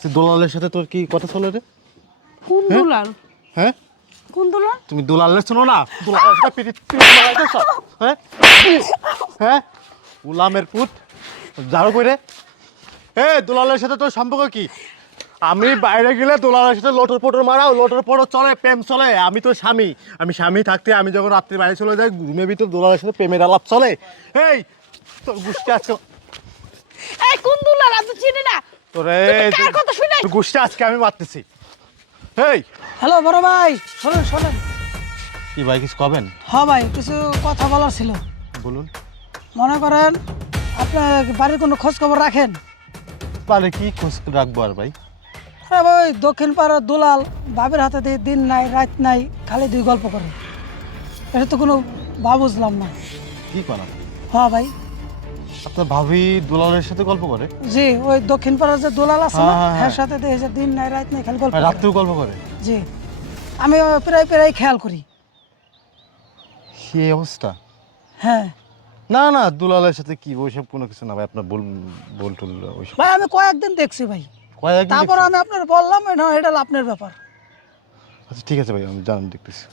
আচ্ছা দোলালের সাথে তোর কি কথা চলে রে? কোন দুলাল? হ্যাঁ? কোন দুলাল? তুমি দোলালের শোনো না? দোলালের সাথে পিরিত পিরিত লাগাইতেছ? হ্যাঁ? হ্যাঁ? উলামের পুত। ঝাড়ু করে এ দোলালের সাথে তোর সম্পর্ক কি? আমি বাইরে গেলে দোলালের সাথে লোটর পোটর মারাও লোটর পোটর চলে প্রেম চলে। আমি তো স্বামী। আমি স্বামী থাকতে আমি যখন রাত্রি বাইরে চলে যাই রুমের ভিতর দোলালের সাথে প্রেমের আলাপ চলে। এই তোর গোষ্ঠী আজকে এই কোন দুলাল? আমি চিনি না। তোরে তুমি কার কথা শুনে? আজকে আমি মারতেছি। এই হ্যালো বড় ভাই শোনেন শোনেন। কি ভাই কিছু কবেন? হ্যাঁ ভাই কিছু কথা বলার ছিল। বলুন। মনে করেন আপনার বাড়ির কোনো খোঁজ খবর রাখেন? পারে কি খোঁজ রাখব আর ভাই? আরে ভাই দক্ষিণ পাড়ার দুলাল বাবের হাতে দিয়ে দিন নাই রাত নাই খালি দুই গল্প করে। এটা তো কোনো ভাব বুঝলাম না। কি করা হ্যাঁ ভাই। আপনার ভাবি দুলালের সাথে গল্প করে? জি ওই দক্ষিণ পাড়ার যে দুলাল আছে না হ্যাঁ, হ্যাঁ, এর সাথে দিয়ে যে দিন নাই রাত নাই খালি গল্প করে। রাত্রেও গল্প করে? জি। আমি ও প্রায় প্রায় খেয়াল করি। কি অবস্থা? হ্যাঁ। না না দুলালের সাথে কি ওইসব কোনো কিছু না ভাই আপনার বল বল টুল ওইসব। ভাই আমি কয়েকদিন দেখছি ভাই। কয়েকদিন তারপর? আমি আপনার বললাম না এটা আপনার ব্যাপার। আচ্ছা ঠিক আছে ভাই আমি জানান দেখতেছি।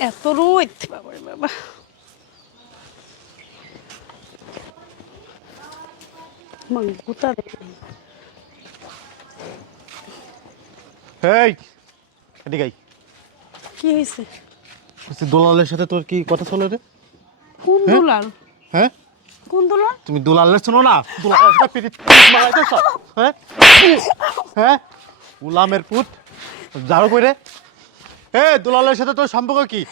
এত রোদ বাবা। রে বাবা গুতা এই এদিকে আই। কি হয়েছে? বলছি, দুলালের সাথে তোর কি কথা চলে রে? কোন দুলাল? হ্যাঁ? কোন দুলাল? তুমি দুলালের শোনো না? দুলালের সাথে পিরিত পিরিত মারাইতেছ হ্যাঁ? হ্যাঁ? উলামের পুত ঝাড়ু করে এ দুলালের সাথে তোর সম্পর্ক কি?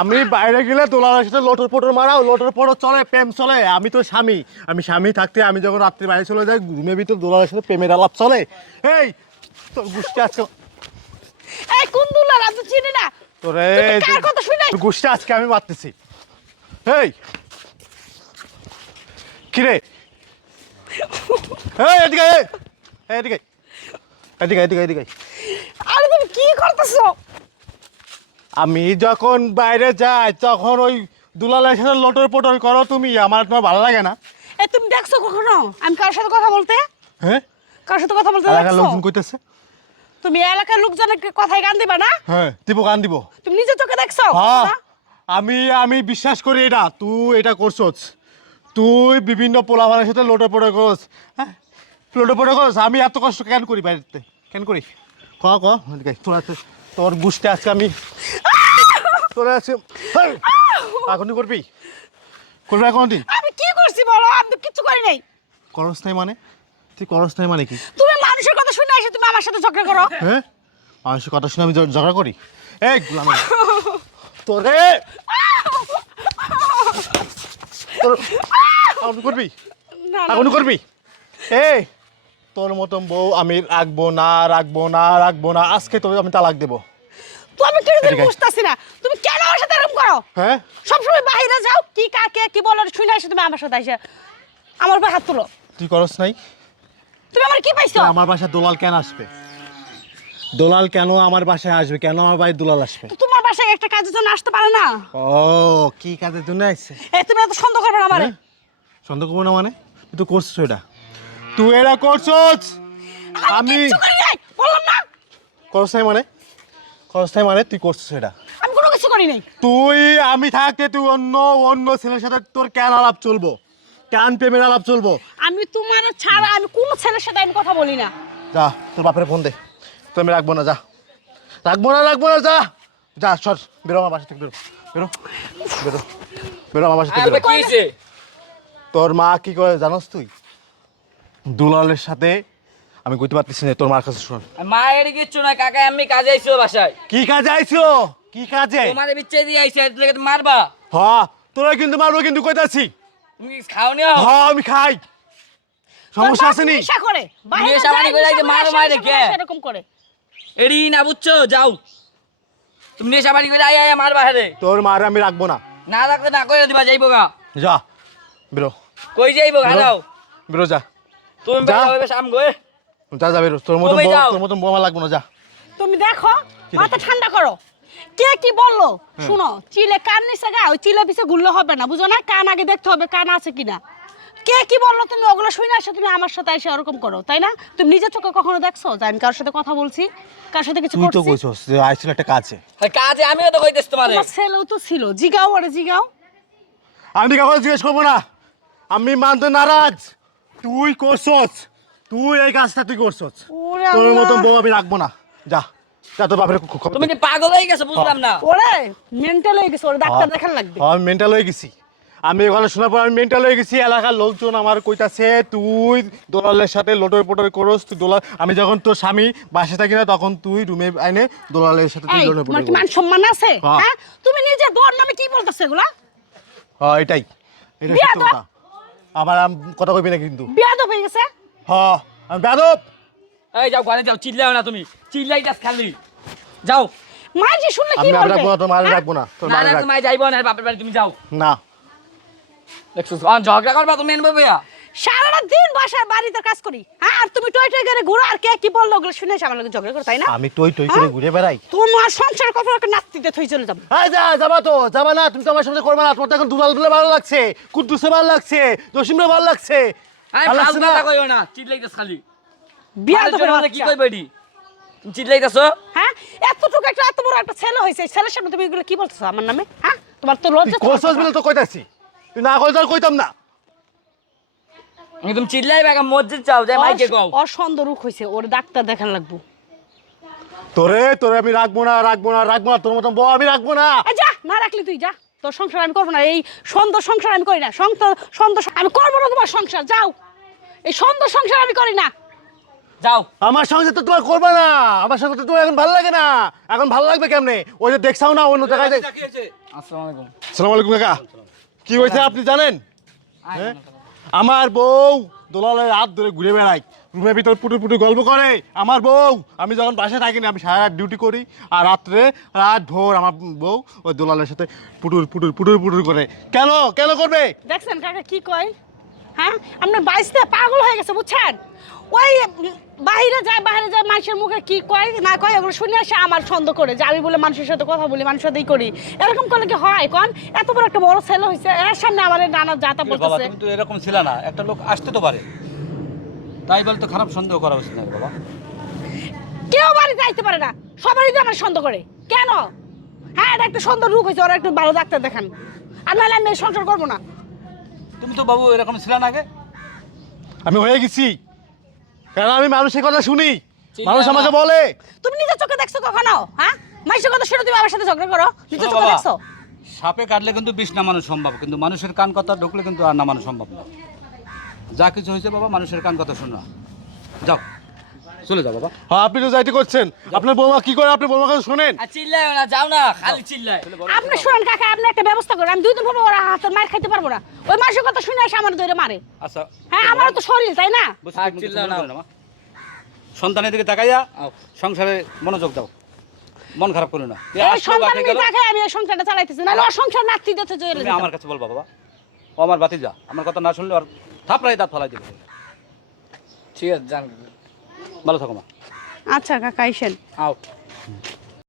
আমি বাইরে গেলে দুলালের সাথে লোটর পোটর মারাও লোটর পোটর চলে প্রেম চলে আমি তো স্বামী। আমি স্বামী থাকতে আমি যখন রাত্রি বাইরে চলে যাই রুমের ভিতর দুলালের সাথে প্রেমের আলাপ চলে। এই তোর গোষ্ঠী আজকে এই কোন দুলাল? আমি চিনি না। তোরে কার কথা শুনে? গোষ্ঠী আজকে আমি মারতেছি। এই। কিরে? এই এদিকে এদিকে। এদিকে এদিকে এদিকে আরে তুমি কি করতেছো? আমি যখন বাইরে যাই তখন ওই দুলালের সাথে লটর পটর করো তুমি আমার তোমার ভালো লাগে না। এ তুমি দেখছ কখনো? আমি কার সাথে কথা বলতে? হ্যাঁ? কার সাথে কথা বলতে এলাকার দেখছ? লোকজন কইতেছে। তুমি এলাকার লোকজনের কথায় গান দিবা না? হ্যাঁ দিব গান দিব। তুমি নিজে চোখে দেখছ? হ্যাঁ না? আমি আমি বিশ্বাস করি এটা। তুই এটা করছস। তুই বিভিন্ন পোলাবানের সাথে লোটো পোটো করস। হ্যাঁ? লোটো পোটো করস আমি এত কষ্ট কেন করি বাড়িতে? কেন করি? ক ক তোর তোর গুষ্টি আজকে আমি তোর আছে। এখনই করবি? করবি এখন আমি কি করছি বলো? আমি তো কিচ্ছু করি নাই। করস নাই মানে? তুই করস নাই মানে কি? তুমি মানুষের কথা শুনে এসে তুমি আমার সাথে ঝগড়া করো। হ্যাঁ মানুষের কথা শুনে আমি ঝগড়া করি? এই গুলাম। তোরে! এখন করবি। এখন করবি? এই তোর মতন বউ আমি রাখব না রাখব না রাখব না। আজকে তোর আমি তালাক দেবো। তো আমি কেন এদিকে আয়। বুঝতেছি না। তুমি কেন আমার সাথে এরকম করো? হ্যাঁ? সবসময় বাইরে যাও কি কাকে কি বলো শুনে এসে তুমি আমার সাথে এসে। আমার উপর হাত তুলো। তুই করস নাই। তুমি আমার কি পাইছো? আমার বাসায় দোলাল কেন আসবে? দোলাল কেন আমার বাসায় আসবে? কেন আমার বাড়ি দোলাল আসবে? তোমার বাসায় একটা কাজের জন্য আসতে পারে না? ও কি কাজের জন্য আসছে? এই তুমি এত সন্দেহ করবে না আমারে? হ্যাঁ? সন্দেহ করব না মানে? তুই তো করছিস এটা তুই এটা করছস! আমি বললাম না। নাই মানে? করস নাই মানে তুই করছিস এটা? আমি কোনো কিছু করি নাই। তুই আমি থাকতে তুই অন্য অন্য ছেলের সাথে তোর কেন আলাপ চলবো? কেন প্রেমের আলাপ চলবো? আমি তোমার ছাড়া আমি কোনো ছেলের সাথে আমি কথা বলি না। যা তোর বাপের ফোন দে। তুই আমি রাখব না যা। রাখব না রাখব না যা। যা সর বেরো আমার বাসা থেকে বেরো। বেরো। বেরো। বেরো আমার বাসা থেকে বেরো। তোর মা কি করে জানোস তুই? দুলালের সাথে আমি কইতে পারতেছি না তোর মার কাছে শোন। মায়ের কিচ্ছু না কাকা আমি কাজে আইছো বাসায়। কি কাজে আইছো? কি কাজে? তোমার বিচ্ছে দিয়ে আইছে এর লেগে মারবা। হ তোরা কিন্তু মারবো কিন্তু কইতাছি। তুমি খাও নি হ আমি খাই। সমস্যা আছে নি? নেশা করে। বাইরে নেশা মানে নেশা যে মারো করে, কে? এরকম করে। এডি না বুঝছ? যাও। তুমি নেশা বাড়ি করে আই আই মারবা হেরে তোর মার আমি রাখব না। না রাখলে না কইরা দিবা যাইবো গা। যা বেরো। কই যাইবো গা? যাও। বেরো যা। তুমি। বেলা হবে সাম গয়ে যা যা বেরো। তোর মতন কবে বউ- যাও? তোর মতন বোমা লাগবো না যা। তুমি দেখো মাথা ঠান্ডা করো। কে কি বলল? শুনো চিলে কান নিচে গা ওই চিলে পিছে ঘুরলে হবে না বুঝো না? কান আগে দেখতে হবে কান আছে কিনা। কে কি বলল তুমি ওগুলো শুনে আসো তুমি আমার সাথে এসে ওরকম করো তাই না? তুমি নিজের চোখে কখনো দেখছ? যে আমি কারোর সাথে কথা বলছি কার সাথে কিছু তুই তো করছি? কইছস যে আইছিল একটা কাছে হ্যাঁ, কাজে আমিও তো কইতেছি তোমারে। তোমার ছেলেও তো ছিল জিগাও ওরে জিগাও। আমি কাউকে জিজ্ঞেস করব না। আমি মানতে নারাজ। তুই করছস তুই এই কাজটা তুই করছস। তোর। মতন বউ আমি রাখব না। যা যা তোর বাপের খবর তুমি কি পাগল হয়ে গেছো বুঝলাম না? ওরে মেন্টাল হয়ে গেছে ওরে ডাক্তার দেখান লাগবে। হ্যাঁ, আমি মেন্টাল হয়ে গেছি। আমি এখানে শোনার পর আমি মেন্টাল হয়ে গেছি এলাকার লোকজন আমার কইতাছে তুই দোলালের সাথে লোটর পোটর করস তুই দোলাল আমি যখন তোর স্বামী বাসে থাকি না তখন তুই রুমে আইনে দোলালের সাথে তুই এই লোটর পোটর মান সম্মান আছে? হ্যাঁ। হ্যাঁ? তুমি নিজে নামে কি বলতেছো এগুলা? হ্যাঁ এটাই। এটা সত্য কথা। আমার আম- কথা কইবি না কিন্তু। বিয়াদ হয়ে গেছে? হ্যাঁ আমি বেদব এই যাও ঘরে যাও চিল্লাও না তুমি। চিল্লাইতাস খালি। যাও। মাঝি শুনলে কি আমি আর রাখব না তোর মারে হ্যাঁ? রাখব না তোর না মারে না রাখ তুমি যাইবো না বাপের বাড়ি তুমি যাও। না। দেখছ অন ঝগড়া করবা তুমি এনবো ভাইয়া সারাটা দিন বাসার বাড়িতে কাজ করি। হ্যাঁ আর তুমি টয় টয় করে ঘুরো আর কে কি বলল ওগুলো শুনে আমার লগে ঝগড়া করো তাই না? আমি টই টই করে হ্যাঁ? ঘুরে বেড়াই। তোমার সংসার কত একটা নাস্তিতে থই চলে যাব। হ্যাঁ যা যাবা তো যাবা না তুমি তো আমার সাথে করবে না তোমার তো এখন দুলাল বলে ভালো লাগছে কুদ্দুসে ভালো লাগছে জসিমরে ভালো লাগছে। আই ভালো ফালতু লাগছে না। কথা কইও না চিল্লাইতাস খালি। বিয়াদ মানুষজন আমাদের কি কইবে এডি? তুমি চিল্লাইতাছো? হ্যাঁ এতটুকু একটা এত বড় একটা ছেলে হয়েছে এই ছেলের সামনে তুমি এগুলো কি বলছো আমার নামে? হ্যাঁ তোমার তো তুই লজ্জা তো কইতাছি। তুই না কইতার কইতাম না। আমি চিল্লাই বাগা মসজিদ যাও যাই মাইকে কও। অসন্দ রূপ হয়েছে ওর ডাক্তার দেখান লাগবো। তোরে তোরে আমি রাখব না রাখব না রাখব না তোর মতন বউ আমি রাখব না। যা না রাখলি তুই যা। তোর সংসার আমি করব না এই সুন্দর সংসার আমি করি না সুন্দর সুন্দর আমি করব না তোমার সংসার যাও। এই সুন্দর সংসার আমি করি না। যাও। আমার সঙ্গে তো তোমার করবে না আমার সঙ্গে তো তোমার এখন ভালো লাগে না এখন ভালো লাগবে কেমনে? ওই যে দেখছাও না অন্য জায়গায় আসসালামু আলাইকুম কাকা। কি হয়েছে আপনি জানেন? হ্যাঁ? আমার বউ দোলালের হাত ধরে ঘুরে বেড়াই রুমের ভিতর পুটু পুটু গল্প করে। আমার বউ আমি যখন বাসায় থাকি না আমি সারা রাত ডিউটি করি। আর রাত্রে রাত ভোর আমার বউ ওই দোলালের সাথে পুটুর পুটুর পুটুর পুটুর করে। কেন? কেন করবে? দেখছেন কাকা কি কয়? হ্যাঁ? আপনার বাইসতে পাগল হয়ে গেছে বুঝছেন? ওই বাইরে যায় বাইরে যায় মানুষের মুখে কি কয় না কয় ওগুলো শুনে আসে আমার ছন্দ করে যে আমি বলে মানুষের সাথে কথা বলি মানুষের সাথেই করি। এরকম করলে কি হয় কন? এত বড় একটা বড় ছেলে হয়েছে এর সামনে আমার এই নানা জাতা বাবা বলতেছে। তুমি তো এরকম ছিল না। একটা লোক আসতে তো পারে। তাই বলে তো খারাপ সন্দেহ করা উচিত না বাবা। কেউ বাড়ি যাইতে পারে না সবারই তো আমার সন্দেহ করে। কেন? হ্যাঁ এটা একটা সুন্দর রূপ হয়েছে ওরা একটু ভালো ডাক্তার দেখান। আর নাহলে আমি এই সংসার করব না। তুমি তো বাবু এরকম ছিল না আগে। আমি হয়ে গেছি। কারণ আমি মানুষের কথা শুনি? মানুষ আমাকে বলে। তুমি নিজের চোখে দেখছ কখনো? হ্যাঁ? মাইসের কথা শুনে তুমি আমার সাথে ঝগড়া করো। নিজের চোখে দেখছ? সাপে কাটলে কিন্তু বিষ নামানো সম্ভব কিন্তু মানুষের কান কথা ঢুকলে কিন্তু আর নামানো সম্ভব না। যা কিছু হয়েছে বাবা মানুষের কান কথা শোনো। যাও। চলে যাও বাবা। হ্যাঁ আপনি তো যাইতে করছেন। আপনার বৌমা কি করে? আপনি বৌমার কথা শোনেন। চিল্লাইও না যাও না খালি চিল্লাই আপনি শুনেন কাকা আপনি একটা ব্যবস্থা করেন। আমি দুই দিন পর ওরা হাতের মার খাইতে পারব না। ওই মাসের কথা শুনে এসে আমার ধরে মারে। আচ্ছা। হ্যাঁ আমারও তো শরীর তাই না? চিল্লাও না। সন্তানের দিকে তাকাইয়া। সংসারে মনোযোগ দাও। মন খারাপ করো না। এই আসলো, সন্তান বাকি গেল। দেখে আমি এই সংসারটা চালাইতেছি? না ওর সংসার নাতি দিতে চলে আমার কাছে বলবা বাবা। ও আমার বাতি যা আমার কথা না শুনলে আর থাপড়াই দাঁত ফালাই দেবে। ঠিক আছে জান ভালো থাকো মা। আচ্ছা কাকা আইসেন। আও।